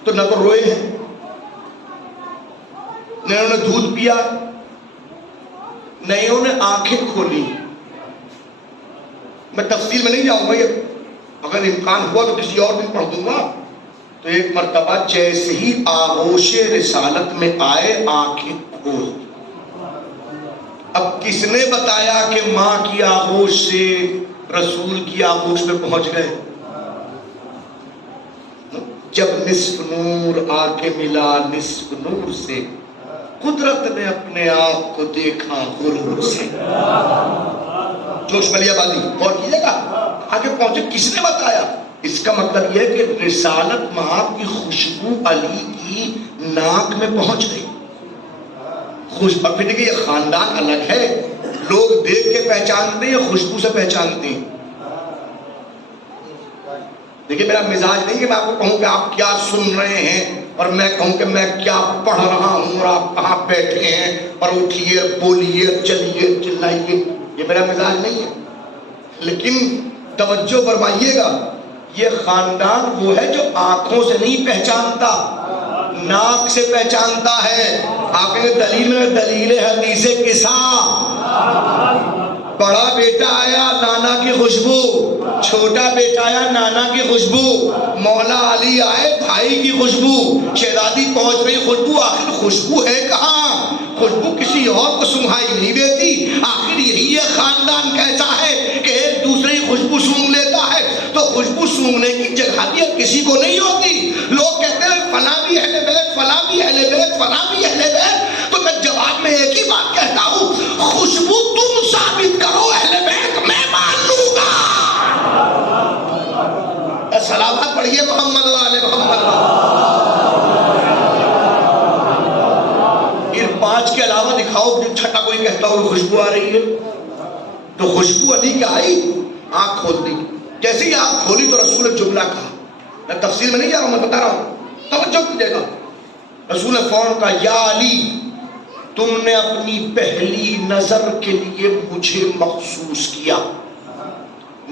تو نہ تو روئے ہیں، نہ انہوں نے دودھ پیا، نہ انہوں نے آنکھیں کھولی. میں تفصیل میں نہیں جاؤں گا، اگر امکان ہوا تو کسی اور دن پڑھ دوں گا. تو ایک مرتبہ جیسے ہی آغوش رسالت میں آئے آنکھیں کھول. اب کس نے بتایا کہ ماں کی آغوش سے رسول کی آغوش میں پہنچ گئے؟ جب نصف نور آ کے ملا نصف نور سے، قدرت نے اپنے آپ کو دیکھا غرور سے. جوش ملیہ بادی اور کیجئے گا آگے پہنچے. کس نے بتایا؟ اس کا مطلب یہ ہے کہ رسالت مآب کی خوشبو علی کی ناک میں پہنچ گئی. اور پھر دیکھیں یہ خاندان الگ ہے، لوگ دیکھ کے پہچانتے ہیں یا خوشبو سے پہچانتے ہیں؟ دیکھیں میرا مزاج نہیں کہ میں آپ کو کہوں کہ آپ کیا سن رہے ہیں اور میں کہوں کہ میں کیا پڑھ رہا ہوں اور آپ کہاں بیٹھے ہیں اور اٹھیے بولیے چلیے چلائیے. یہ میرا مزاج نہیں ہے. لیکن توجہ فرمائیے گا، یہ خاندان وہ ہے جو آنکھوں سے نہیں پہچانتا، ناک سے پہچانتا ہے. آپ کہیں گے دلیل میں، دلیل حدیث قصہ. بڑا بیٹا آیا نانا کی خوشبو، چھوٹا بیٹا آیا نانا کی خوشبو، مولا علی آئے بھائی کی خوشبو، شہزادی پہنچ گئی خوشبو. آخر خوشبو ہے کہاں؟ خوشبو کسی اور کو سنگھائی نہیں دیتی. آخر یہی یہ خاندان کیسا ہے کہ ایک دوسرے کی خوشبو سونگھ لیتا ہے. تو خوشبو سونگھنے کی جگہ بھی کسی کو نہیں ہوتی. لوگ کہتے ہیں فلاں بھی اہل بیت، فلاں بھی اہل بیت، فلاں بھی اہل بیت. تو میں جواب میں ایک ہی بات کہتا ہوں، خوشبو تم ثابت کرو، اہل بیت میں مان لوں گا. صلوات پڑھیے محمد والے محمد. ان 5 کے علاوہ دکھاؤ جو چھٹا کوئی کہتا ہو خوشبو آ رہی ہے. تو خوشبو علی کیا آئی؟ آنکھ کھول دی. جیسے ہی آنکھ کھولی تو رسول نے جملہ کہا. میں تفصیل میں نہیں جا رہا ہوں، میں بتا رہا ہوں، توجہ کیجیے گا. رسول نے فوراً کہا یا علی، تم نے اپنی پہلی نظر کے لیے مجھے مخصوص کیا،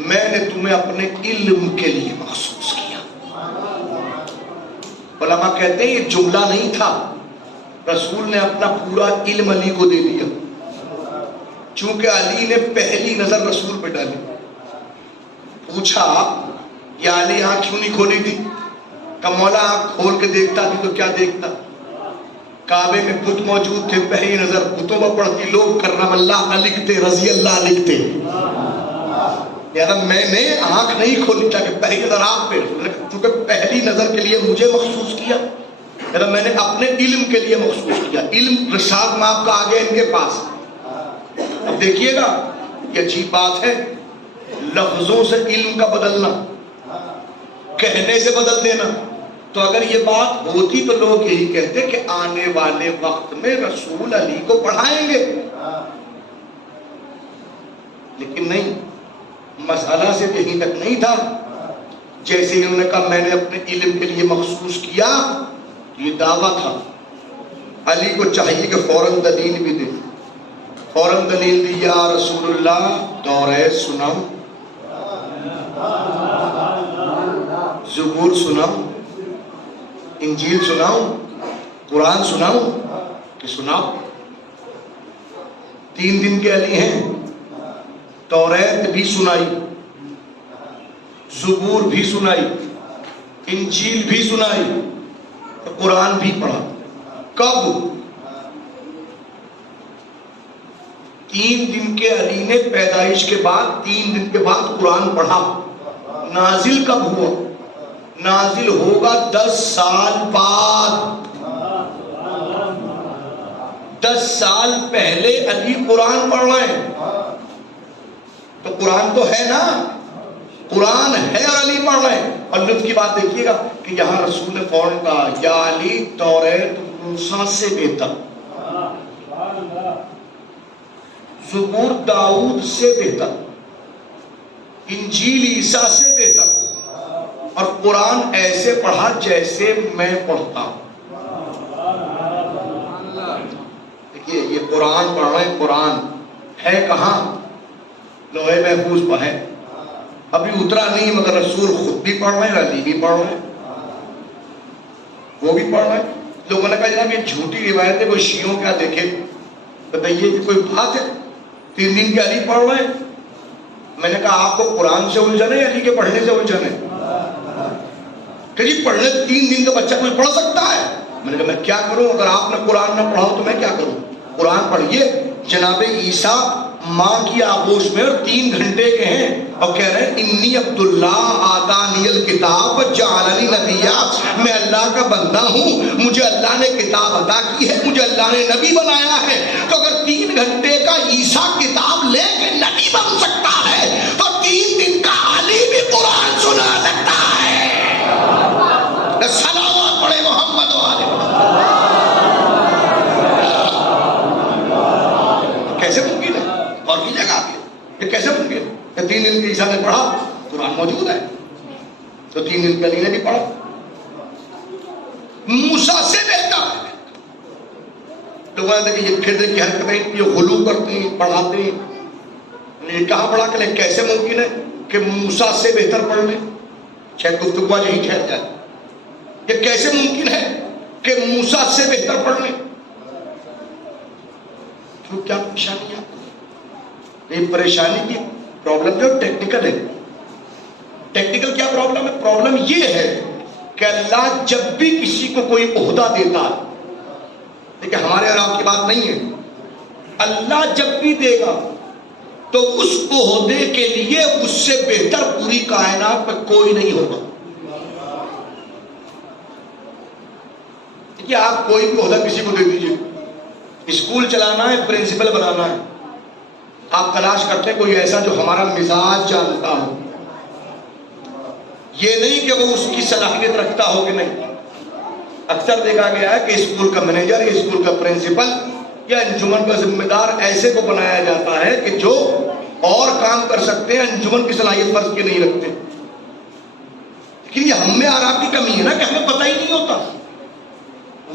میں نے تمہیں اپنے علم کے لیے مخصوص کیا. علماء کہتے ہیں یہ جملہ نہیں تھا، رسول نے اپنا پورا علم علی کو دے دیا. چونکہ علی نے پہلی نظر رسول پہ ڈالی. پوچھا یا علی آنکھ کیوں نہیں کھولی تھی؟ کہ مولا آنکھ کھول کے دیکھتا تھی تو کیا دیکھتا؟ کعبے میں بت موجود تھے، پہلی نظر بتوں پر پڑتی، لوگ کرم اللہ نہ لکھتے، رضی اللہ لکھتے. میں نے آنکھ نہیں کھولی تاکہ پہلی نظر آپ پہ، چونکہ پہلی نظر کے لیے مجھے مخصوص کیا، میں نے اپنے علم کے لیے مخصوص کیا. علم رسالت میں آپ کا آگے ان کے پاس. اب دیکھیے گا یہ عجیب بات ہے، لفظوں سے علم کا بدلنا، کہنے سے بدل دینا. تو اگر یہ بات ہوتی تو لوگ یہی کہتے کہ آنے والے وقت میں رسول علی کو پڑھائیں گے. لیکن نہیں، مسئلہ سے یہیں تک نہیں تھا. جیسے انہوں نے کہا میں نے اپنے علم کے لیے مخصوص کیا، یہ دعویٰ تھا. علی کو چاہیے کہ فوراً دلیل بھی دے. فوراً دلیل دی، یا رسول اللہ دورہ سنم زبور سناؤں، انجیل سناؤں، قرآن سناؤں کہ سناؤ؟ 3 دن کے علی ہیں، توریت بھی سنائی، زبور بھی سنائی، انجیل بھی سنائی، قرآن بھی پڑھا۔ کب؟ 3 دن کے علی نے پیدائش کے بعد 3 دن کے بعد قرآن پڑھا۔ نازل کب ہوا؟ نازل ہوگا 10 سال بعد۔ 10 سال پہلے علی قرآن پڑھ رہے ہیں، تو قرآن تو ہے نا، قرآن ہے اور علی پڑھ رہے ہیں۔ اور لطف کی بات دیکھیے گا کہ یہاں رسول نے فوراً کہا یا علی توریت موسیٰ سے بہتر، زبور داؤد سے بہتر، انجیل عیسیٰ سے بہتر، اور قرآن ایسے پڑھا جیسے میں پڑھتا ہوں۔ دیکھیے یہ قرآن پڑھ رہے ہیں، قرآن ہے کہاں؟ لوح محفوظ پر ہے، ابھی اترا نہیں، مگر رسول خود بھی پڑھ رہے ہیں، علی بھی پڑھ رہے ہیں، وہ بھی پڑھ رہے ہیں۔ لوگوں نے کہا جناب یہ جھوٹی روایت ہے، کوئی شیعوں کیا دیکھے، بتائیے کہ کوئی بات ہے؟ 3 دن کے علی پڑھ رہے ہیں۔ میں نے کہا آپ کو قرآن سے الجھن ہے، علی کے پڑھنے سے الجھن ہے؟ کہ جی پڑھنے 3 دن کا بچہ کوئی پڑھ سکتا ہے؟ میں نے کہا میں کیا کروں، اگر آپ نے قرآن نہ پڑھا تو میں کیا کروں؟ قرآن پڑھیے۔ جناب عیسیٰ ماں کی آغوش میں اور 3 گھنٹے کے ہیں اور کہہ رہے ہیں انی عبداللہ آتانی الکتاب جعلنی نبیا، میں اللہ کا بندہ ہوں، مجھے اللہ نے کتاب عطا کی ہے، مجھے اللہ نے نبی بنایا ہے۔ تو اگر 3 گھنٹے کا عیسیٰ کتاب لے کے نبی بن سکتا ہے تو 3 دن کا علی بھی قرآن سنا سکتا ہے۔ صلوات پڑھے محمد و آل محمد۔ کیسے ممکن ہے؟ اور کی جگہ یہ کیسے ممکن ہے کہ 3 دن کے عیسیٰ نے پڑھا، قرآن موجود ہے، تو 3 دن کے علی نے بھی پڑھا۔ موسیٰ سے بہتر ہے۔ لوگوں نے کہ یہ پھرنے کی حرکتیں، یہ غلو کرتے ہیں، پڑھاتے ہیں، یہ کہاں پڑھا کہ کیسے ممکن ہے کہ موسیٰ سے بہتر پڑھ لیں؟ شاید گفتگو یہی ٹھہر جائے۔ یہ کیسے ممکن ہے کہ موسیٰ سے بہتر پڑھ لیں؟ کیوں، کیا پریشانی ہے؟ یہ پریشانی کی پرابلم جو ٹیکنیکل ہے۔ ٹیکنیکل کیا پرابلم ہے؟ پرابلم یہ ہے کہ اللہ جب بھی کسی کو کوئی عہدہ دیتا ہے، دیکھیں ہمارے اور آپ کی بات نہیں ہے، اللہ جب بھی دے گا تو اس عہدے کے لیے اس سے بہتر پوری کائنات میں کوئی نہیں ہوگا۔ دیکھیے آپ کوئی بھی عہدہ کسی کو دے دیجئے، اسکول چلانا ہے، پرنسپل بنانا ہے، آپ تلاش کرتے ہیں کوئی ایسا جو ہمارا مزاج جانتا ہو، یہ نہیں کہ وہ اس کی صلاحیت رکھتا ہو کہ نہیں۔ اکثر دیکھا گیا ہے کہ اسکول کا مینیجر یا اسکول کا پرنسپل یا انجمن کا ذمہ دار ایسے کو بنایا جاتا ہے کہ جو اور کام کر سکتے ہیں، انجمن کی صلاحیت فرض کے نہیں رکھتے۔ لیکن یہ ہم میں اور آپ کی کمی ہے نا کہ ہمیں پتہ ہی نہیں ہوتا۔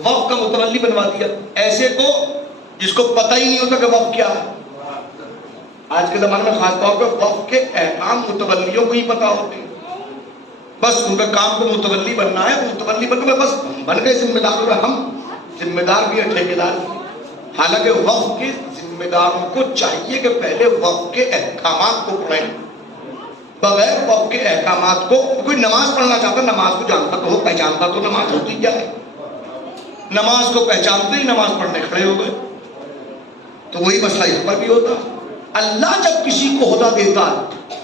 وقف کا متولی بنوا دیا ایسے کو جس کو پتہ ہی نہیں ہوتا کہ وقف کیا ہے۔ آج کے زمانے میں خاص طور پر وقف کے احکام متولیوں کو ہی پتہ ہوتے ہیں، بس ان کا کام کو متولی بننا ہے، متولی بن کے بس بن گئے ذمہ دار، ہم ذمہ دار بھی ہیں، ٹھیکیدار بھی۔ حالانکہ وقف کے ذمہ داروں کو چاہیے کہ پہلے وقف کے احکامات کو پڑھیں۔ بغیر وقف کے احکامات کو، کوئی نماز پڑھنا چاہتا نماز کو جانتا تو ہو، پہچانتا تو نماز ہوتی کیا ہے، نماز کو پہچانتے ہی نماز پڑھنے کھڑے ہو گئے، تو وہی مسئلہ اس پر بھی ہوتا۔ اللہ جب کسی کو عہدہ دیتا ہے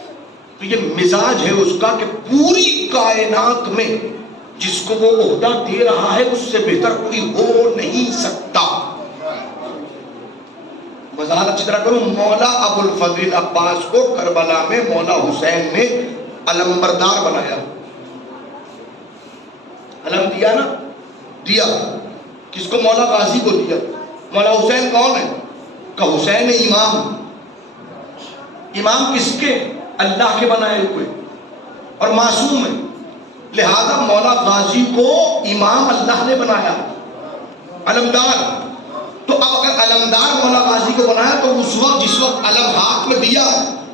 تو یہ مزاج ہے اس کا کہ پوری کائنات میں جس کو وہ عہدہ دے رہا ہے اس سے بہتر کوئی ہو نہیں سکتا۔ وضاحت اچھی طرح کروں، مولا ابو الفضل عباس کو کربلا میں مولا حسین نے علمبردار بنایا، علم دیا نا، دیا کس کو؟ مولا غازی کو دیا۔ مولا حسین کون ہے؟ کہ حسین امام، امام کس کے؟ اللہ کے بنائے ہوئے اور معصوم ہے، لہذا مولا غازی کو امام اللہ نے بنایا، علمدار۔ تو اب اگر علمدار مولا غازی کو بنایا تو اس وقت جس وقت علم ہاتھ میں دیا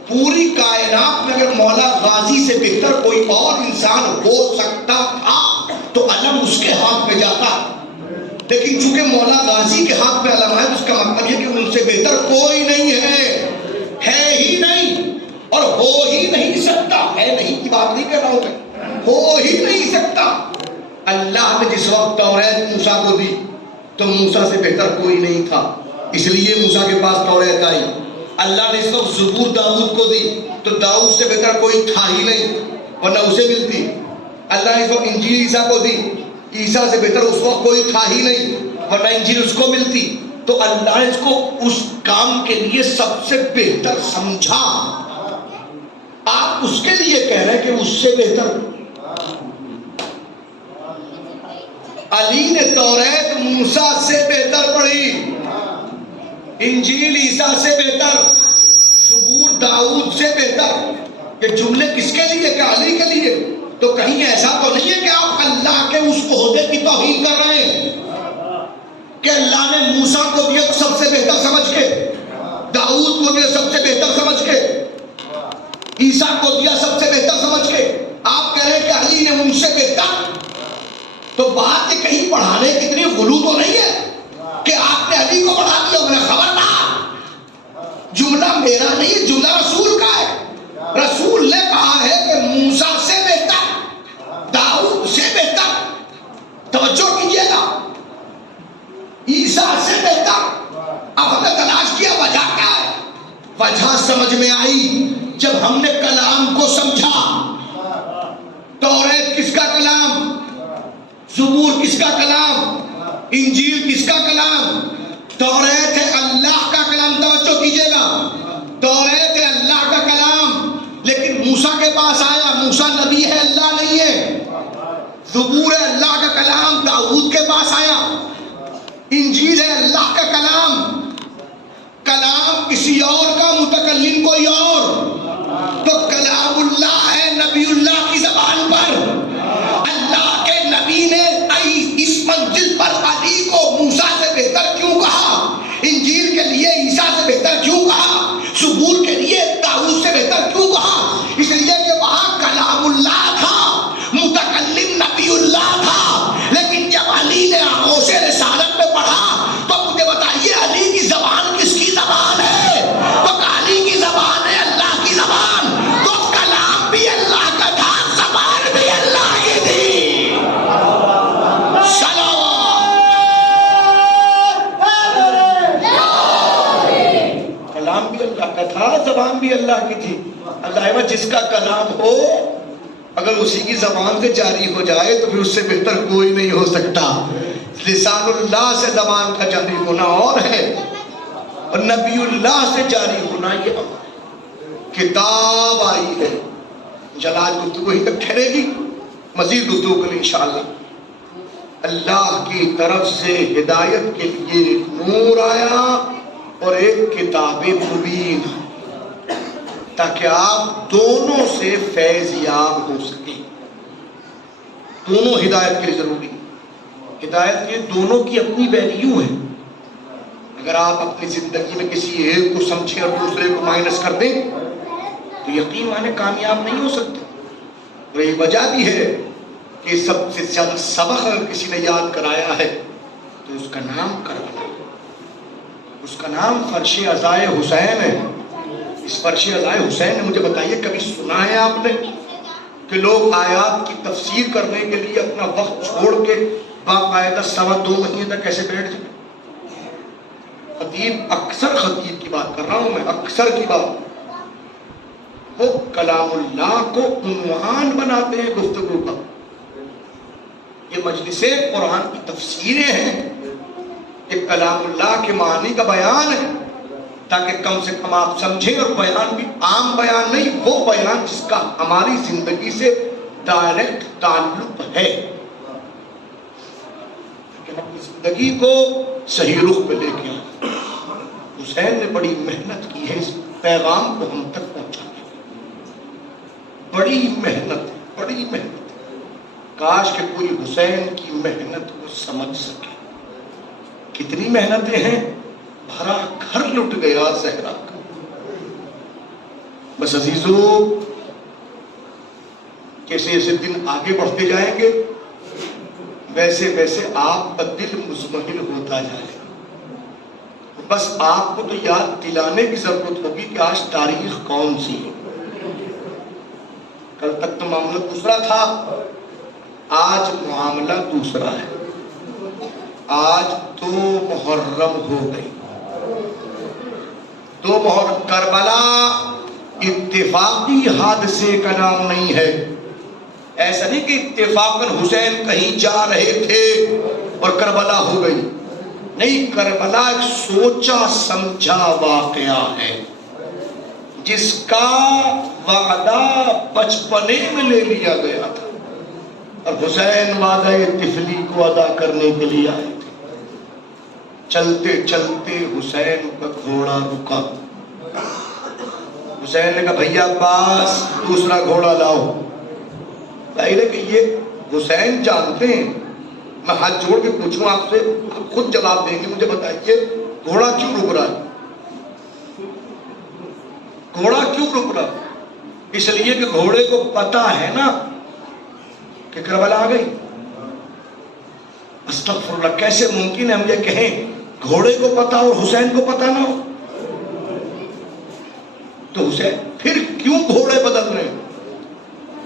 پوری کائنات میں اگر مولا غازی سے بہتر کوئی اور انسان ہو سکتا تھا تو علم اس کے ہاتھ میں جاتا، لیکن چونکہ مولا غازی کے ہاتھ میں علم ہے، اس کا مطلب یہ کہ ان سے بہتر کوئی نہیں ہے ہی نہیں، اور ہو ہی نہیں سکتا۔ ہے نہیں کی بات نہیں کر رہا ہوں میں، ہو ہی نہیں سکتا۔ اللہ نے جس وقت توریت موسیٰ کو دی تو موسیٰ سے بہتر کوئی نہیں تھا، اس لیے موسیٰ کے پاس توریت آئی۔ اللہ نے اس وقت زبور داؤد کو دی تو داؤد سے بہتر کوئی تھا ہی نہیں، ورنہ اسے ملتی۔ اللہ نے اس وقت انجیل عیسیٰ کو دی، عیسیٰ سے بہتر اس وقت کوئی تھا ہی نہیں، ورنہ انجیل اس کو ملتی۔ تو اللہ نے اس کو اس کام کے لیے سب سے بہتر سمجھا۔ آپ اس کے لیے کہہ رہے ہیں کہ اس سے بہتر۔ علی نے توریت موسیٰ سے بہتر پڑھی، انجیل عیسیٰ سے بہتر، زبور داؤد سے بہتر۔ یہ جملے کس کے لیے؟ کہ علی کے لیے؟ تو کہیں ایسا تو نہیں ہے کہ آپ اللہ کے اس عہدے کی توہین کر رہے ہیں کہ اللہ نے موسیٰ کو دیا سب سے بہتر سمجھ کے، داؤد کو دیا سب سے بہتر سمجھ کے، عیسیٰ کو دیا سب سے بہتر سمجھ کے، آپ کہہ رہے ہیں کہ علی نے ان سے بہتر؟ تو بات یہ کہیں پڑھانے کی اتنی غلو تو نہیں ہے کہ آپ نے علی کو بڑھا دیا؟ میں خبردار، جملہ میرا نہیں ہے، جملہ رسول کا ہے۔ رسول نے کہا ہے کہ موسیٰ سے بہتر، داؤد سے بہتر، توجہ کیجئے گا، عیسیٰ سے بہتر۔ اب ہم نے تلاش کیا وجہ کیا ہے؟ وجہ سمجھ میں آئی جب ہم نے کلام کو سمجھا۔ توریت کس کا کلام؟ زبور کس کا کلام؟ انجیل کس کا کلام؟ توریت ہے اللہ کا کلام، توجہ کیجئے گا، توریت ہے اللہ کا کلام، لیکن موسیٰ کے پاس آیا، موسیٰ نبی ہے، اللہ نہیں ہے۔ زبور ہے اللہ کا کلام، داؤد کے پاس آیا۔ انجیل ہے اللہ کا کلام، کلام کسی اور کا، متکلم کوئی اور، تو کلام اللہ ہے نبی اللہ کی زبان پر۔ اللہ کے نبی نے اس منزل پر علی کو موسیٰ سے بہتر کیوں کہا؟ انجیل کے لیے عیسیٰ سے بہتر کیوں کہا؟ زبور کے لیے داؤد سے بہتر کیوں کہا؟ اس لیے کہ وہاں کلام اللہ تھا، متکلم نبی اللہ تھا، لیکن جب علی نے آغوش رسالت میں پڑھا تو مجھے بتائیے علی کی زبان کس کی زبان ہے؟ تو علی کی زبان ہے اللہ کی زبان، تو کلام بھی اللہ کا تھا، زبان بھی اللہ کی تھی۔ کلام بھی اللہ کا تھا، زبان بھی اللہ کی تھی۔ اللہ جس کا کلام ہو اگر اسی کی زبان سے جاری ہو جائے تو پھر اس سے بہتر کوئی نہیں ہو سکتا۔ لسان اللہ سے زبان کا جاری ہونا اور ہے، اور نبی اللہ سے جاری ہونا یہ کتاب آئی ہے۔ جلال گفتگو ہی تک ٹھہرے گی، مزید گفتگو کریں انشاءاللہ۔ اللہ کی طرف سے ہدایت کے لیے ایک نور آیا اور ایک کتاب مبین، تاکہ آپ دونوں سے فیض یاب ہو سکیں۔ دونوں ہدایت کے لیے ضروری، ہدایت کے دونوں کی اپنی ویلیو ہے۔ اگر آپ اپنی زندگی میں کسی ایک کو سمجھیں اور دوسرے کو مائنس کر دیں تو یقین مانے کامیاب نہیں ہو سکتے۔ اور یہ وجہ بھی ہے کہ سب سے زیادہ سبق اگر کسی نے یاد کرایا ہے تو اس کا نام کربلا، اس کا نام فرش عزائے حسین ہے۔ اس فرش عزائے حسین نے مجھے بتائیے کبھی سنا ہے آپ نے کہ لوگ آیات کی تفسیر کرنے کے لیے اپنا وقت چھوڑ کے باقاعدہ 2.25 مہینے تک کیسے بیٹھ جائیں؟ خطیب، اکثر خطیب کی بات کر رہا ہوں میں، اکثر کی بات، وہ کلام اللہ کو عنوان بناتے ہیں گفتگو کا۔ یہ مجلس قرآن کی تفسیریں ہیں، یہ کلام اللہ کے معنی کا بیان ہے، تاکہ کم سے کم آپ سمجھیں، اور بیان بھی عام بیان نہیں، وہ بیان جس کا ہماری زندگی سے ڈائریکٹ تعلق ہے، کہ اپنی زندگی کو صحیح رخ پہ لے کے آئیں۔ حسین نے بڑی محنت کی ہے اس پیغام کو ہم تک پہنچانے کی، بڑی محنت، بڑی محنت۔ کاش کہ کوئی حسین کی محنت کو سمجھ سکے۔ کتنی محنتیں ہیں، بھرا گھر لٹ گیا زہرا کا، بس عزیزو جیسے جیسے دن آگے بڑھتے جائیں گے ویسے ویسے آپ کا دل مزمحل ہوتا جائے گا. بس آپ کو تو یاد دلانے کی ضرورت ہوگی کہ آج تاریخ کون سی ہے. کل تک تو معاملہ دوسرا تھا، آج معاملہ دوسرا ہے. آج 2 محرم ہو گئی. 2 محرم. کربلا اتفاقی حادثے کا نام نہیں ہے. ایسا نہیں کہ اتفاقاً حسین کہیں جا رہے تھے اور کربلا ہو گئی. نہیں، کربلا ایک سوچا سمجھا واقعہ ہے جس کا وعدہ بچپنے میں لے لیا گیا تھا اور حسین وعدہ طفلی کو ادا کرنے کے لیے آئے تھے. چلتے چلتے حسین کا گھوڑا رکا. حسین نے کہا بھیا عباس دوسرا گھوڑا لاؤ. ظاہر ہے کہ یہ حسین جانتے ہیں. میں ہاتھ جوڑ کے پوچھوں آپ سے، آپ خود جواب دیں گے. مجھے بتائیے گھوڑا کیوں رک رہا ہے؟ گھوڑا کیوں رک رہا ہے؟ اس لیے کہ گھوڑے کو پتا ہے نا کہ کربلا آ گئی. استغفر اللہ، کیسے ممکن ہے ہم یہ کہیں گھوڑے کو پتا اور حسین کو پتا نہ ہو؟ تو حسین پھر کیوں گھوڑے بدل رہے ہیں؟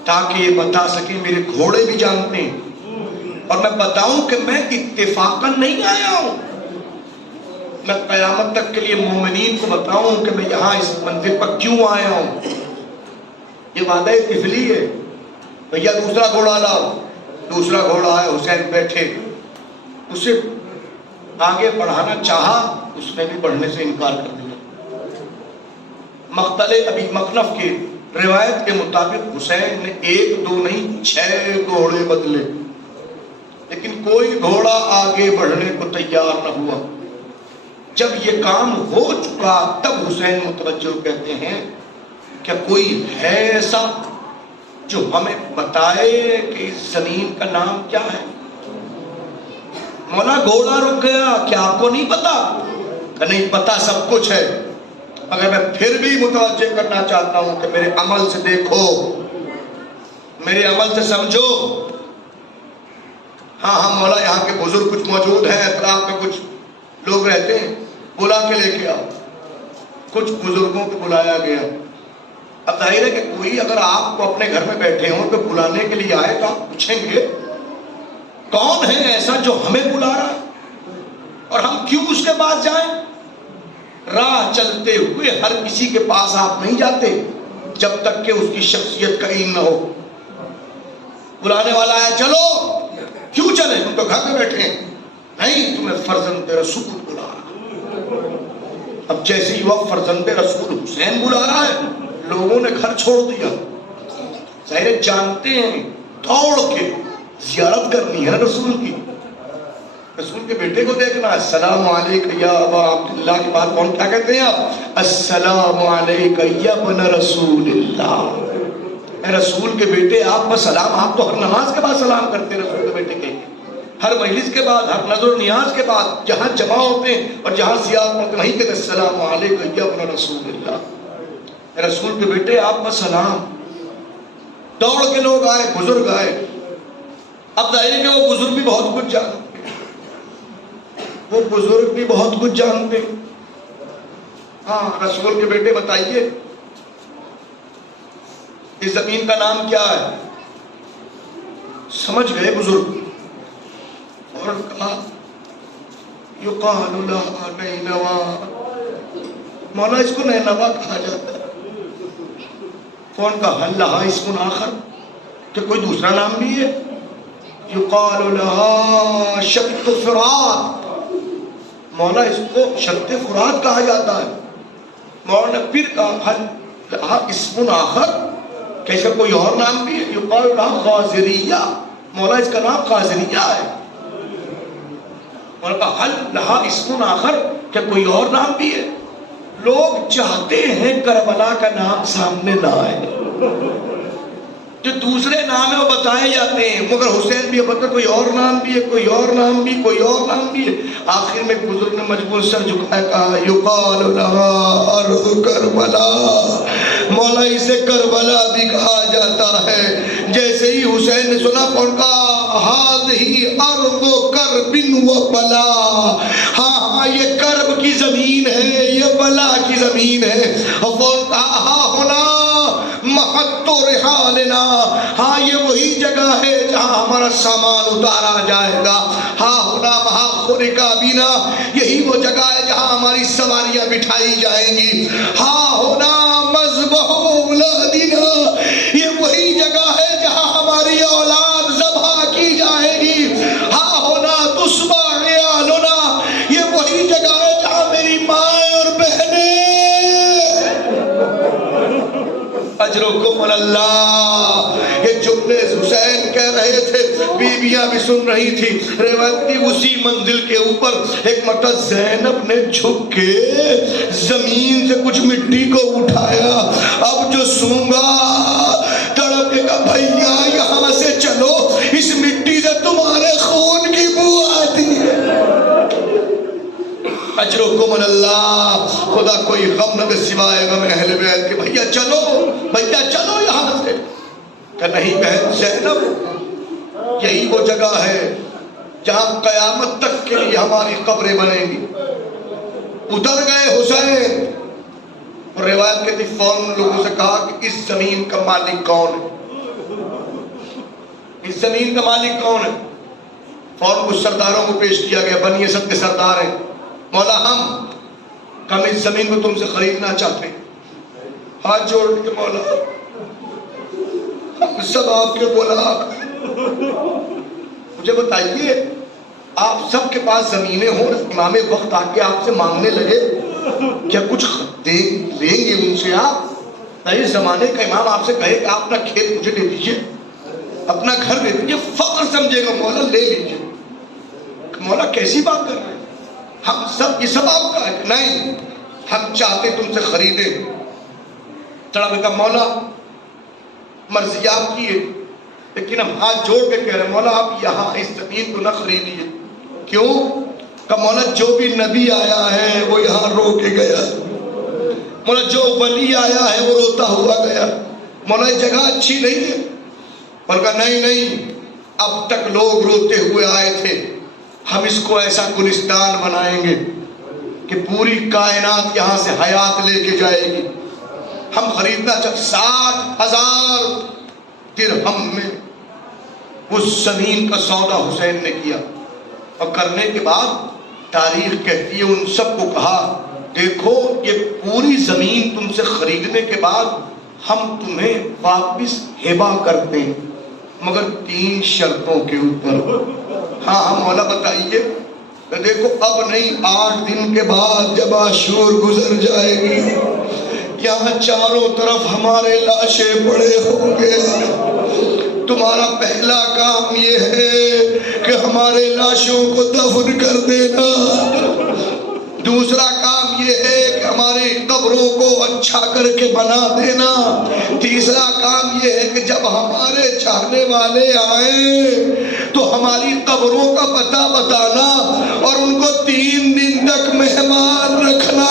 تاکہ یہ بتا سکیں میرے گھوڑے بھی جانتے ہیں اور میں بتاؤں کہ میں اتفاقاً نہیں آیا ہوں. میں قیامت تک کے لیے مومنین کو بتاؤں کہ میں یہاں اس منزل پر کیوں آیا ہوں. یہ وعدہ طفلی ہے. بھیا دوسرا گھوڑا لاؤ. دوسرا گھوڑا آیا. حسین بیٹھے. اسے آگے بڑھانا چاہا، اس نے بھی بڑھنے سے انکار کر دیا. مقتل ابی مخنف کی روایت کے مطابق حسین نے 1 2 نہیں 6 گھوڑے بدلے، لیکن کوئی گھوڑا آگے بڑھنے کو تیار نہ ہوا. جب یہ کام ہو چکا تب حسین متوجہ کہتے ہیں کیا کوئی ہے ایسا جو ہمیں بتائے کہ اس زمین کا نام کیا ہے؟ مولا گھوڑا رک گیا، کیا آپ کو نہیں پتا؟ کہ نہیں پتا، سب کچھ ہے، مگر میں پھر بھی متوجہ کرنا چاہتا ہوں کہ میرے عمل سے دیکھو، میرے عمل سے سمجھو. ہاں مولا یہاں کے بزرگ کچھ موجود ہیں، اطراف میں کچھ لوگ رہتے ہیں، بلا کے لے کے آؤ. کچھ بزرگوں کو بلایا گیا. اب ظاہر ہے کہ کوئی اگر آپ کو اپنے گھر میں بیٹھے ہوں تو بلانے کے لیے آئے تو آپ پوچھیں گے کون ہے ایسا جو ہمیں بلا رہا ہے اور ہم کیوں اس کے پاس جائیں؟ راہ چلتے ہوئے ہر کسی کے پاس آپ نہیں جاتے جب تک کہ اس کی شخصیت کا علم نہ ہو. بلانے والا ہے، چلو. کیوں چلے؟ ہم تو گھر میں بیٹھے ہیں. نہیں، تمہیں فرزند رسول بلا رہا. اب جیسے ہی وقت فرزند رسول حسین بلا رہا ہے، لوگوں نے گھر چھوڑ دیا. ظاہر جانتے ہیں دوڑ کے زیارت کرنی ہے رسول کی. رسول کے بیٹے کو دیکھنا. السلام علیکم یا ابا عبداللہ کے بعد کون کیا کہتے ہیں آپ؟ السلام علیکم یا ابن رسول اللہ. اے رسول کے بیٹے آپ پر سلام. آپ تو ہر نماز کے بعد سلام کرتے ہیں رسول کے بیٹے کے، ہر مجلس کے بعد، ہر نظر و نیاز کے بعد، جہاں جمع ہوتے ہیں اور جہاں سیاق ہوتے ہیں وہیں کہتے ہیں السلام علیکم یا ابن رسول اللہ. اے رسول کے بیٹے آپ پر سلام. دوڑ کے لوگ آئے، بزرگ آئے. اب ظاہر ہے کہ وہ بزرگ بھی بہت کچھ جانتے، وہ بزرگ بھی بہت کچھ جانتے. ہاں رسول کے بیٹے بتائیے اس زمین کا نام کیا ہے؟ سمجھ گئے بزرگ اور کہا یقال لها نینوا. مولا اس کو نینوا کہا جاتا ہے. کون کہا؟ هل لها اسم آخر، کہ کوئی دوسرا نام بھی ہے؟ یقال لها شط فرات. مولا اس کو شط فرات کہا جاتا ہے. مولا نے پھر کہا هل لها اسم آخر، کہ اس کا کوئی اور نام بھی ہے؟ یقال لها خاضریہ. مولا اس کا نام خاضریہ ہے. مولا کہا هل لها اسم آخر، کہ کوئی اور نام بھی ہے؟ لوگ چاہتے ہیں کربلا کا نام سامنے نہ آئے. جو دوسرے نام ہیں وہ بتائے جاتے ہیں، مگر حسین بھی بتا کوئی اور نام بھی ہے، کوئی اور نام بھی، کوئی اور نام بھی ہے. آخر میں بزرگ نے مجبور سر جھکایا، کہا یقال لها ارض کربلا. مولا اسے کربلا بھی کہا جاتا ہے۔ جیسے ہی حسین نے سنا کون کہا ہاذہی ارض کرب و بلا، ہاں یہ کرب کی زمین ہے، یہ بلا کی زمین ہے۔ اور کون کہا ہاں ہونا محط رحالنا، ہاں یہ وہی جگہ ہے جہاں ہمارا سامان اتارا جائے گا۔ ہاں ہونا محاخرکا بینا، یہی وہ جگہ ہے جہاں ہماری سواریاں بٹھائی جائیں گی۔ ہاں ہونا مذبح اولادنا، یہ وہی جگہ ہے جہاں ہماری اولاد ذبح کی جائے گی۔ ہاں ہونا تسبح عیالنا، یہ وہی جگہ ہے جہاں میری مائیں اور بہنیں اجرکم اللہ۔ یہ جملے حسین کہہ رہے تھے، بیویاں بھی سن رہی تھی۔ روایت کی اسی منزل کے اوپر ایک مرتبہ زینب نے جھک کے زمین سے کچھ مٹی کو اٹھایا، اب جو سونگا تڑپ کے کہا بھیا یہاں سے چلو، اس مٹی سے تمہارے خون کی بو آتی ہے۔ اجرکم اللہ، خدا کوئی غم نہ دے سوائے غم اہل بیت کے۔ بھیا چلو، بھیا چلو یہاں سے۔ کہ نہیں بہن زینب، یہی وہ جگہ ہے جہاں قیامت تک کے لیے ہماری قبریں بنیں گی۔ اتر گئے حسین، اور روایت کہتی فوراً لوگوں سے کہا کہ اس زمین کا مالک کون ہے، اس زمین کا مالک کون ہے۔ فوراً کچھ سرداروں کو پیش کیا گیا، بنی اسد کے سردار ہیں۔ مولا ہم اس زمین کو تم سے خریدنا چاہتے ہیں۔ ہاتھ جوڑ کے مولا ہم سب آپ کے غلام، مجھے بتائیے آپ سب کے پاس زمینیں ہوں، امام وقت آ کے آپ سے مانگنے لگے کیا کچھ لیں گے ان سے آپ؟ اس زمانے کا امام آپ سے کہے کہ آپ اپنا کھیت مجھے دے دیجئے، اپنا گھر دے دیجئے، فخر سمجھے گا مولا لے لیجئے۔ مولا کیسی بات کر رہے ہیں، ہم سب یہ سب آپ کا ہے؟ نہیں، ہم چاہتے تم سے خریدیں۔ تڑپ کا مولا مرضی آپ کی ہے، لیکن ہم ہاتھ جوڑ کے کہہ رہے ہیں مولا آپ یہاں اس زمین کو نہ خریدیے۔ کیوں؟ کہ مولا جو بھی نبی آیا ہے وہ یہاں رو کے گیا، مولا جو ولی آیا ہے وہ روتا ہوا گیا، مولا یہ جگہ اچھی نہیں ہے۔ اور کہا نہیں، اب تک لوگ روتے ہوئے آئے تھے، ہم اس کو ایسا گلستان بنائیں گے کہ پوری کائنات یہاں سے حیات لے کے جائے گی۔ ہم خریدنا چاہتے 60,000 درہم میں اس زمین کا سودا حسین نے کیا، اور کرنے کے بعد تاریخ کہتی ہے ان سب کو کہا دیکھو یہ پوری زمین تم سے خریدنے کے بعد ہم تمہیں واپس ہبہ کرتے ہیں، مگر 3 شرطوں کے اوپر۔ ہاں مولا بتائیے۔ دیکھو اب نہیں، 8 دن کے بعد جب عاشور گزر جائے گی، یہاں چاروں طرف ہمارے لاشیں پڑے ہوں گے، تمہارا پہلا کام یہ ہے کہ ہمارے لاشوں کو دفن کر دینا، دوسرا کام یہ ہے کہ ہماری قبروں کو اچھا کر کے بنا دینا، تیسرا کام یہ ہے کہ جب ہمارے چاہنے والے آئیں تو ہماری قبروں کا پتہ بتانا اور ان کو 3 دن تک مہمان رکھنا،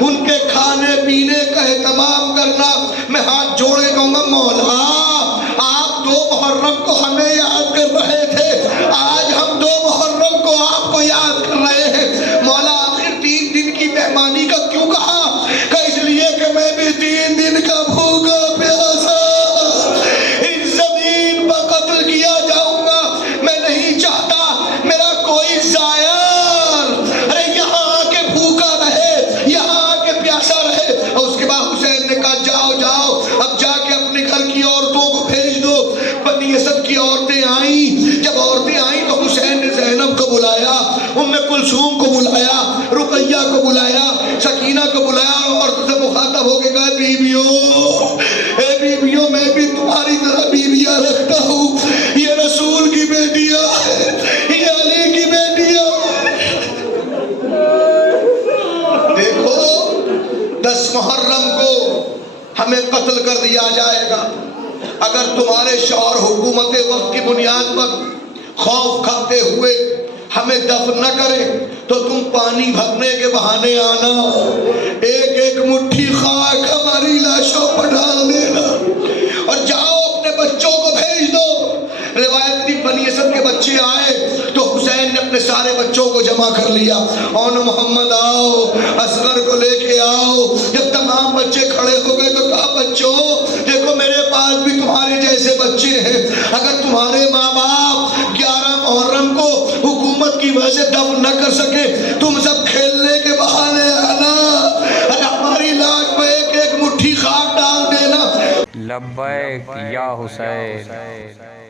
ان کے کھانے پینے کا اہتمام کرنا۔ میں ہاتھ جوڑے کہوں گا مولا آپ 2 محرم کو ہمیں یاد کر رہے تھے، آج ہم 2 محرم کو آپ کو یاد کر رہے ہیں۔ مولا آخر 3 دن کی مہمانی کا کیوں کہا؟ کہ اس لیے کہ میں بھی 3 دن کا بھوکا پیاسا اس زمین پر قتل کیا جاؤں گا۔ میں نہیں چاہتا میرا کوئی زائر یہاں آ کے بھوکا رہے، یہاں آ کے پیاسا رہے۔ اور اس کے بعد حسین نے کہا جاؤ اب جا کے اپنے گھر کی عورتوں کو بھیج دو۔ بنی اسد کی عورتیں آئیں، جب عورتیں آئیں تو حسین نے زینب کو بلایا، ام کلثوم کو بلایا، رقیہ کو بلایا، سکینہ کو بلایا، اور عورتوں سے مخاطب ہو کے کہا اے بیویوں میں بھی تمہاری طرح بیویاں رکھتا ہوں، یہ رسول کی بیٹیاں، یہ علی کی بیٹیاں۔ دیکھو 10 محرم کو ہمیں قتل کر دیا جائے گا، اگر تمہارے شوہر حکومت وقت کی بنیاد پر خوف کھاتے ہوئے ہمیں دفن نہ کرے تو تم پانی بھرنے کے بہانے آنا، ایک ایک مٹھی خاک ہماری لاشوں پر ڈال دینا اور جاؤ اپنے بچوں کو بھیج دو. روایت تھی بنی اسد کے بچے آئے تو حسین نے اپنے سارے بچوں کو جمع کر لیا. اون محمد آؤ, اصغر کو لے کے آؤ. جب تمام بچے کھڑے ہو گئے تو کہا بچوں دیکھو میرے پاس بھی تمہارے جیسے بچے ہیں. اگر تمہارے ماں باپ 11 محرم کو حکومت کی وجہ سے دفن نہ کر سکے, تم سب کھیلنے کے بہانے آنا, اگر ہماری لاش پہ ایک ایک مٹھی خاک ڈال دینا. لبیک یا حسین.